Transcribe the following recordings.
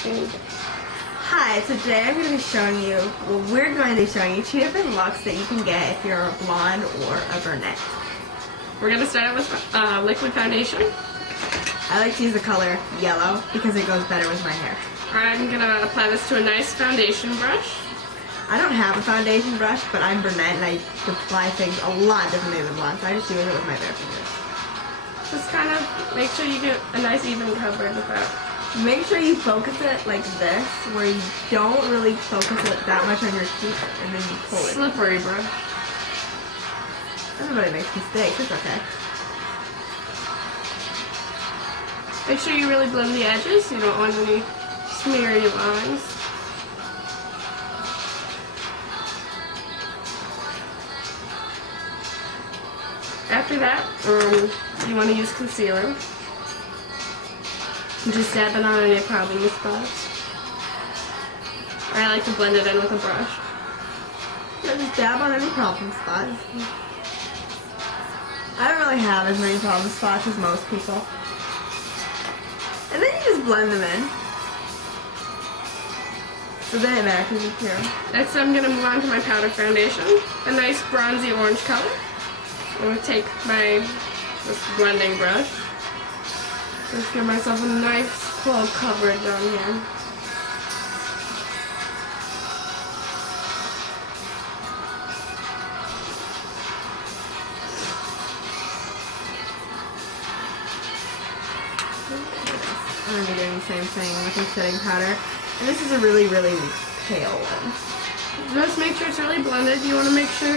Hi, today I'm going to be showing you, we're going to be showing you 2 different looks that you can get if you're a blonde or a brunette. We're going to start out with liquid foundation. I like to use the color yellow because it goes better with my hair. I'm going to apply this to a nice foundation brush. I don't have a foundation brush, but I'm brunette and I apply things a lot differently than blonde, so I just do it with my bare fingers. Just kind of make sure you get a nice even coverage with that. Make sure you focus it like this, where you don't really focus it that much on your cheek, and then you pull it. Slippery brush. Everybody makes mistakes, it's okay. Make sure you really blend the edges. You don't want any smeary lines. After that, you want to use concealer. Just dab it on any problem spots. I like to blend it in with a brush. Yeah, just dab on any problem spots. I don't really have as many problem spots as most people. And then you just blend them in. So then it matches with here. Next I'm going to move on to my powder foundation. A nice bronzy orange color. I'm going to take my blending brush. Just give myself a nice full coverage on here. I'm going to be doing the same thing with the setting powder. And this is a really, really pale one. Just make sure it's really blended. You want to make sure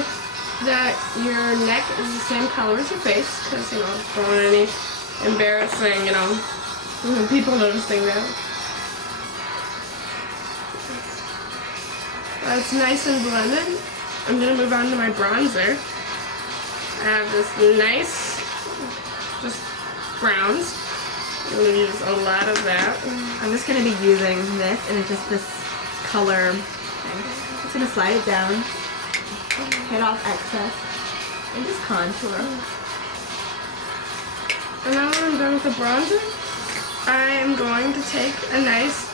that your neck is the same color as your face, because, you know, don't want any embarrassing, you know, people noticing that. It's nice and blended. I'm going to move on to my bronzer. I have this nice, just browns. I'm going to use a lot of that. I'm just going to be using this, and it's just this color thing. I'm just going to slide it down, hit off excess, and just contour. And now when I'm done with the bronzer, I am going to take a nice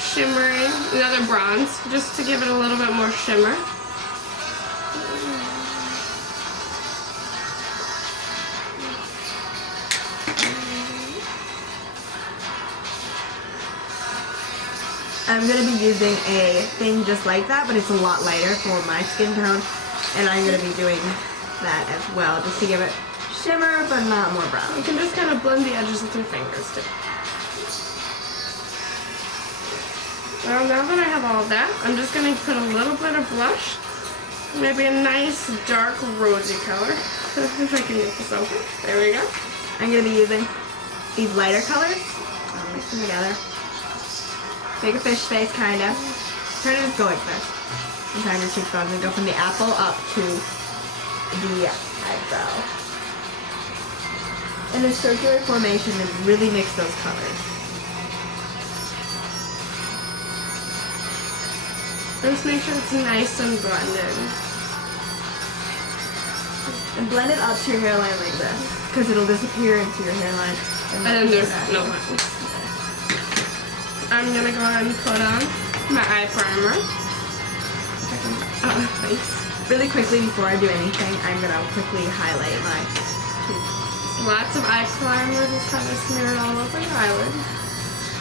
shimmery, another bronze, just to give it a little bit more shimmer. I'm going to be using a thing just like that, but it's a lot lighter for my skin tone, and I'm going to be doing that as well, just to give it shimmer, but not more brown. You can just kind of blend the edges with your fingers too. Well, now that I have all of that, I'm just going to put a little bit of blush. Maybe a nice dark rosy color. If I can get this open. There we go. I'm going to be using these lighter colors. I'll mix them together. Make a fish face, kind of. Try to just go like this. And time your cheekbones and go from the apple up to the eyebrow. In a circular formation and really mix those colors. Just make sure it's nice and blended. And blend it up to your hairline like this, because it'll disappear into your hairline. And then there's no lines. I'm going to go ahead and put on my eye primer. Thanks. Really quickly before I do anything, I'm going to quickly highlight my cheeks. Lots of eye primer, just kind of smear it all over your eyelid.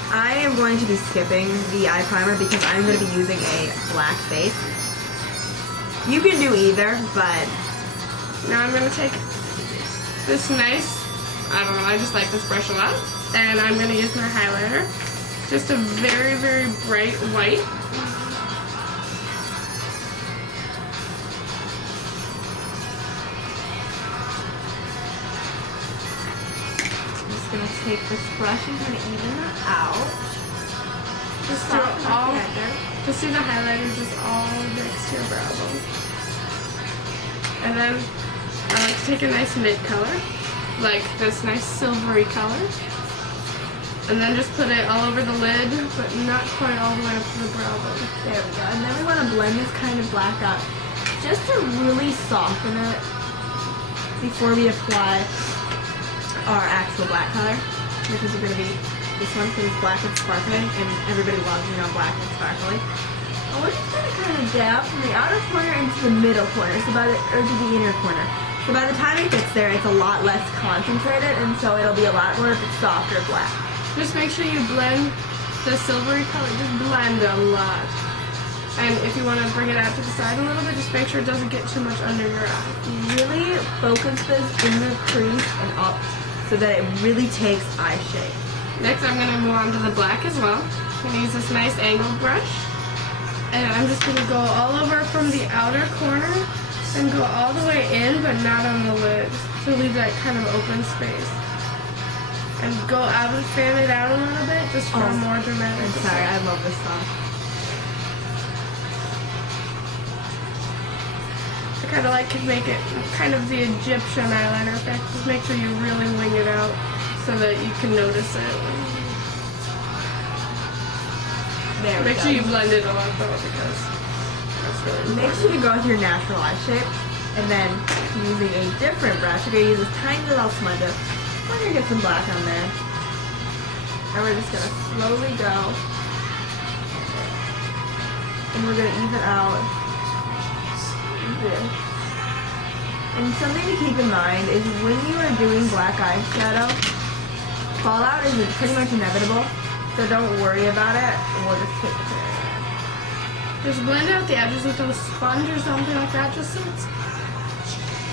I am going to be skipping the eye primer because I'm going to be using a black base. You can do either, but... Now I'm going to take this nice, I don't know, I just like this brush a lot. And I'm going to use my highlighter. Just a very, very bright white. Gonna take this brush and kind of even that out. Just do it all. Just see the highlighter just all next to your brow bone. And then I like to take a nice mid color, like this nice silvery color, and then just put it all over the lid, but not quite all the way up to the brow bone. There we go. And then we want to blend this kind of black out, just to really soften it before we apply our actual black color, which is going to be this one because it's black and sparkling, and everybody loves, you know, black and sparkly. And we're just gonna kind of dab from the outer corner into the middle corner, so or to the inner corner. So by the time it gets there, it's a lot less concentrated, and so it'll be a lot more of a softer black. Just make sure you blend the silvery color, just blend a lot. And if you want to bring it out to the side a little bit, just make sure it doesn't get too much under your eye. Really focus this in the crease and up so that it really takes eye shape. Next, I'm going to move on to the black as well. I'm going to use this nice angled brush. And I'm just going to go all over from the outer corner and go all the way in, but not on the lid, to leave that kind of open space. And go out and fan it out a little bit, just for a more dramatic I'm sorry, I love this song. I kind of like to make it kind of the Egyptian eyeliner effect. Just make sure you really wing it out so that you can notice it. There we Make go. sure you blend it a lot though, because that's really important. Make sure you go with your natural eye shape, and then using a different brush, you're going to use this tiny little smudger. We're going to get some black on there. And we're just going to slowly go. And we're going to even out this. And something to keep in mind is when you are doing black eyeshadow, fallout is pretty much inevitable. So don't worry about it. We'll just take it there. Just blend out the edges with a sponge or something like that, just so it's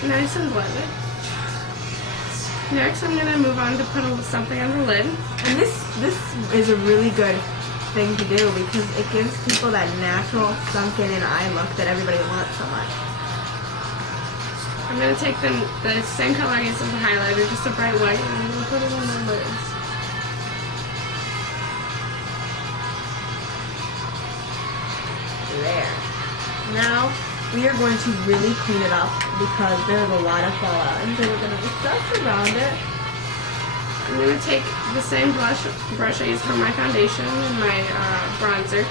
nice and blended. Next, I'm going to move on to put something on the lid. And this is a really good thing to do because it gives people that natural sunken in eye look that everybody wants so much. I'm going to take the same color I used as the highlighter, just a bright white, and I'm going to put it on the lids. There. Now we are going to really clean it up because there's a lot of fallout, and so we're going to just dust around it. I'm going to take the same brush I used for my foundation and my bronzer.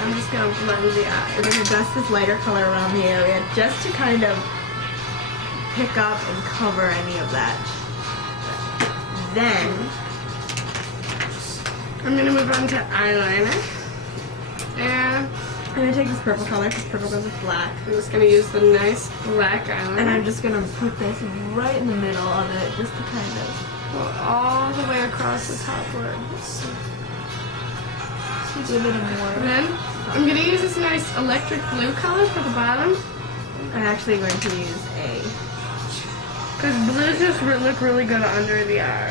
I'm just going to blend the eye. We're going to dust this lighter color around the area just to kind of pick up and cover any of that. Then I'm going to move on to eyeliner. And I'm going to take this purple color because purple goes with black. I'm just going to use the nice black eyeliner. And I'm just going to put this right in the middle of it just to kind of go all the way across the top word. give it a more. And then I'm going to use this nice electric blue color for the bottom. I'm actually going to use a. Because blues just look really good under the eye.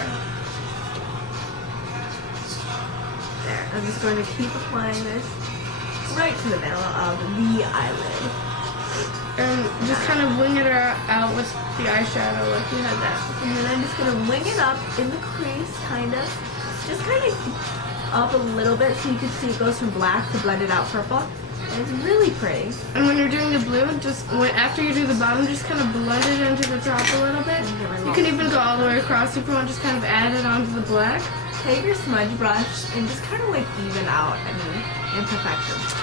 There. I'm just going to keep applying this right to the middle of the eyelid. And just kind of wing it out with the eyeshadow like you had that. And then I'm just going to wing it up in the crease, kind of. Just kind of up a little bit so you can see it goes from black to blended out purple. And it's really pretty. And when you're doing the blue, just after you do the bottom, just kind of blend it into the top a little bit. You can even go all the way across if you want, just kind of add it onto the black. Take your smudge brush and just kind of like even out any imperfections.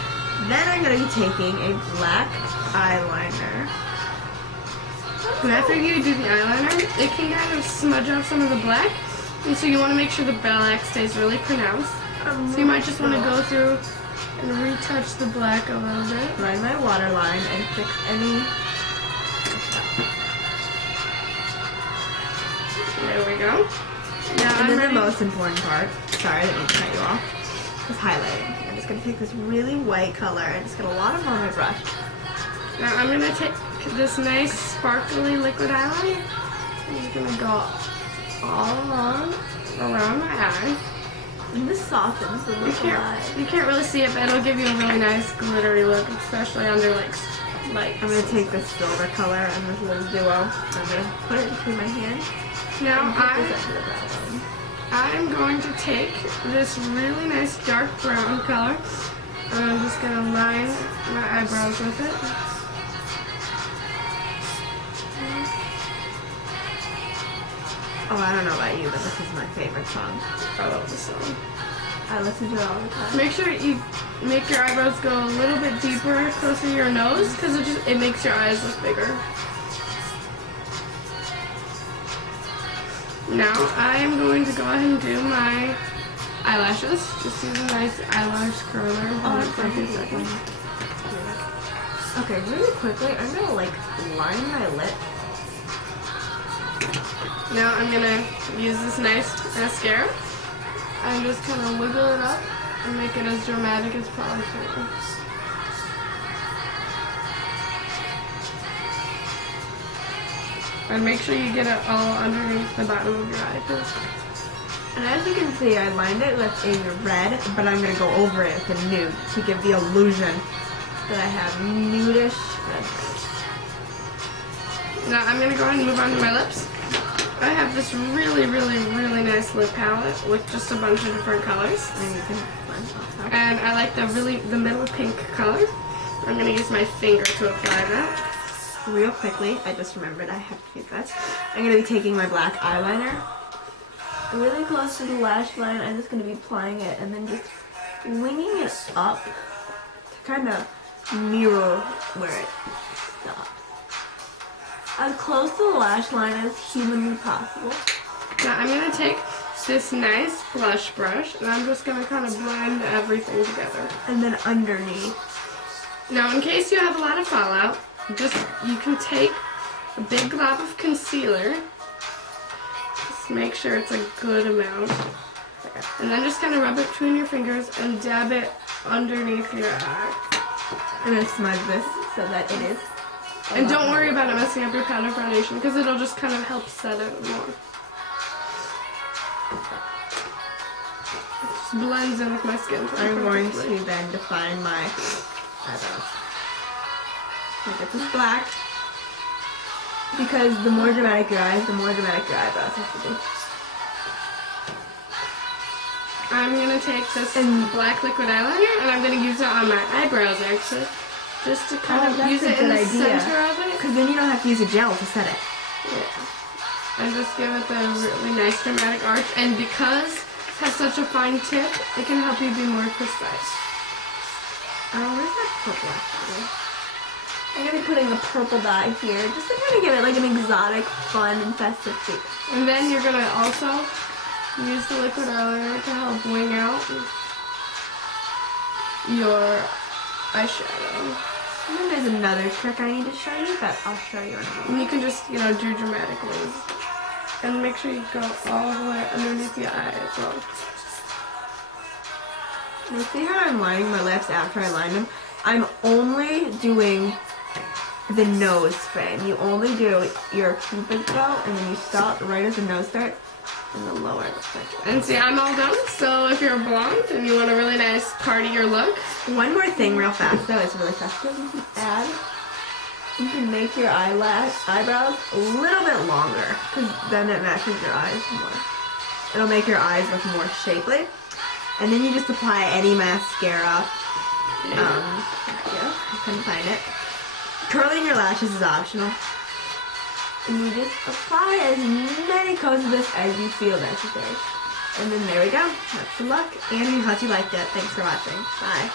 Then I'm going to be taking a black eyeliner. And after you do the eyeliner, it can kind of smudge off some of the black. And so you want to make sure the black stays really pronounced. So you might just want to go through and retouch the black a little bit. Line my waterline and fix any. There we go. Now And then the most important part, sorry I didn't mean to cut you off, is highlighting. I'm just going to take this really white color and just get a lot of on my brush. Now I'm going to take this nice sparkly liquid eyeliner. I'm just going to go all around my eye. And this softens the look of my eye. You can't really see it, but it'll give you a really nice glittery look, especially under like lights. I'm going to take this silver color and this little duo. I'm going to put it between my hands. Now I'm I'm going to take this really nice dark brown color and I'm just going to line my eyebrows with it. Oh, I don't know about you, but this is my favorite song. I love this song. I listen to it all the time. Make sure you make your eyebrows go a little bit deeper, closer to your nose, because it makes your eyes look bigger. Now I am going to go ahead and do my eyelashes. Just use a nice eyelash curler. For a few seconds. Okay, really quickly, I'm gonna like line my lip. Now I'm gonna use this nice mascara and just kind of wiggle it up and make it as dramatic as possible. And make sure you get it all underneath the bottom of your eye first. And as you can see, I lined it with a red, but I'm going to go over it with a nude to give the illusion that I have nudish red face. Now I'm going to go ahead and move on to my lips. I have this really, really, really nice lip palette with just a bunch of different colors. And you can blend off that. And I like the middle pink color. I'm going to use my finger to apply that. Real quickly, I just remembered I have to use this. I'm going to be taking my black eyeliner really close to the lash line. I'm just going to be applying it and then just winging it up to kind of mirror where it stops. As close to the lash line as humanly possible. Now I'm going to take this nice blush brush and I'm just going to kind of blend everything together. And then underneath. Now in case you have a lot of fallout, you can take a big glob of concealer, just make sure it's a good amount, and then just kind of rub it between your fingers and dab it underneath your eye. I'm going to smudge this so that it is. And don't worry about it messing up your powder foundation because it'll just kind of help set it more. It just blends in with my skin. I'm going to then define my eyebrows. I get this black because the more dramatic your eyes, the more dramatic your eyebrows have to be. I'm going to take this black liquid eyeliner and I'm going to use it on my eyebrows actually. Just to kind of use it in the center of it. Because then you don't have to use a gel to set it. Yeah. And just give it the really nice dramatic arch. And because it has such a fine tip, it can help you be more precise. Where's that purple actually? I'm going to be putting the purple dye here just to kind of give it like an exotic, fun, and festive shape. And then you're going to also use the liquid eyeliner to help wing out your eyeshadow. And then there's another trick I need to show you that I'll show you in a moment. And you can just, do dramatic wings. And make sure you go all the way underneath the eye as well. Now see how I'm lining my lips after I line them? I'm only doing the nose frame. You only do your cupid's bow and then you stop right as the nose starts and the lower lip. And see, I'm all done. So if you're a blonde and you want a really nice partier look. One more thing real fast though, it's really festive. You can make your eyebrows a little bit longer because then it matches your eyes more. It'll make your eyes look more shapely. And then you just apply any mascara. Yeah, I couldn't find it. Curling your lashes is optional. And you just apply as many coats of this as you feel necessary. And then there we go. That's the look. And we hope you liked it. Thanks for watching. Bye.